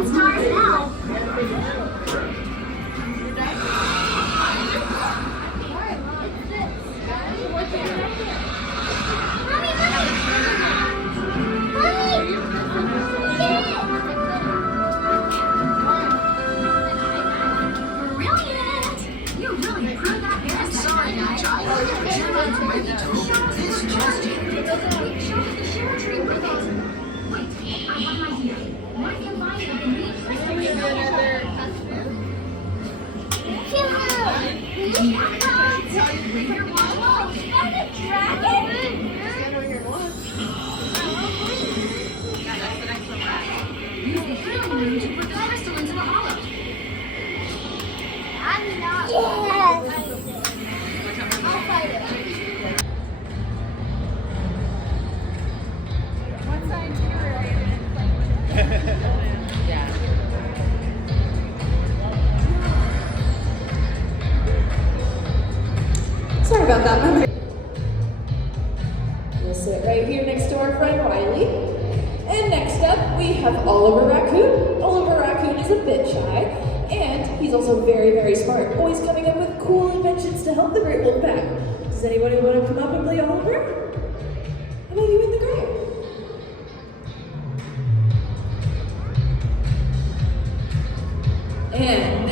It starts now. Mommy, brilliant! You really improved that hairstyle. Sorry, child. You're not ready to open this just yet. Show us the share tree with it. Wait, I have an idea. What if you find it in the Use the filling room to put the crystal into the hollow. Sorry about that, memory. We'll sit right here next to our friend Riley. And next up, we have Oliver Raccoon. Oliver Raccoon is a bit shy, and he's also very, very smart, always coming up with cool inventions to help the Great Wolf Pack. Does anybody want to come up and play Oliver? How about you in the crowd? And next.